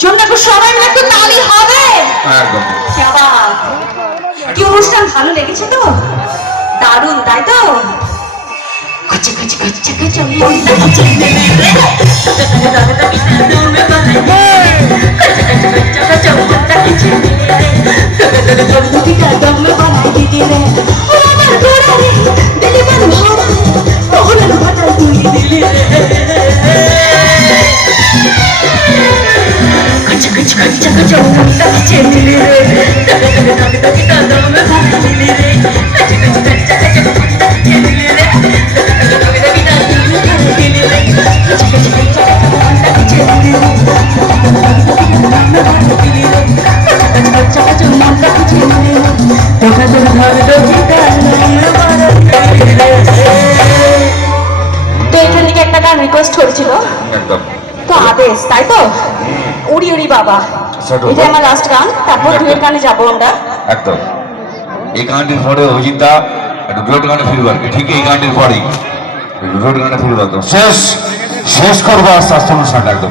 জন্য একটু সবাই মিলে একটু তালি হবে। একদম কি অনুষ্ঠান ভালো লেগেছে তো? দারুণ তাই তো? কচি কচি কচি কচি মনটা কচি তো এখান থেকে একটা গান রিকোয়েস্ট করেছিল একদম তো আদেশ তাই তো? উড়ি উড়ি বাবা, এটা আমার লাস্ট গান, তারপর দুয়ের গানে যাবো আমরা। একদম এই গানটির পরে অজিতা একটা ডুয়েট গানে ফিরবো আর কি, ঠিক এই গানটির পরেই ডুয়েট গানে ফিরবো একদম শেষ করবো আস্তে আস্তে অনুষ্ঠানটা একদম।